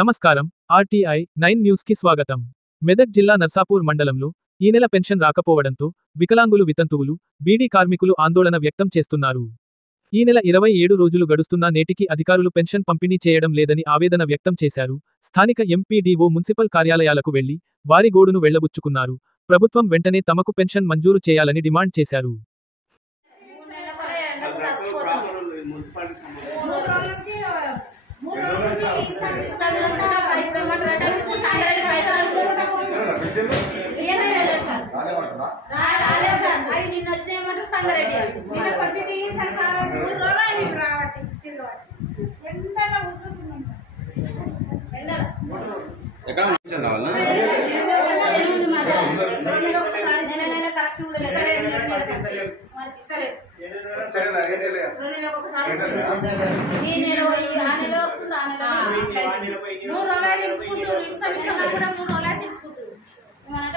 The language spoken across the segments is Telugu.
నమస్కారం. ఆర్టీఐ 9 న్యూస్ కి స్వాగతం. మెదక్ జిల్లా నర్సాపూర్ మండలంలో ఈ నెల పెన్షన్ రాకపోవడంతో వికలాంగులు, వితంతువులు, బీడీ కార్మికులు ఆందోళన వ్యక్తం చేస్తున్నారు. ఈ నెల 27 రోజులు గడుస్తున్నా నేటికి అధికారులు పెన్షన్ పంపిణీ చేయడం లేదని ఆవేదన వ్యక్తం చేశారు. స్థానిక ఎంపీడీఓ, మున్సిపల్ కార్యాలయాలకు వెళ్లి వారి గోడును వెళ్లబుచ్చుకున్నారు. ప్రభుత్వం వెంటనే తమకు పెన్షన్ మంజూరు చేయాలని డిమాండ్ చేశారు.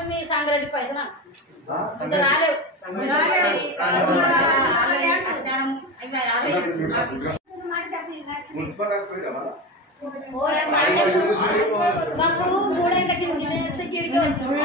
మీ సంగారెడ్డి పైసలు రాలేవు. మూడేళ్ళకి సెక్యూరిటీ వచ్చింది.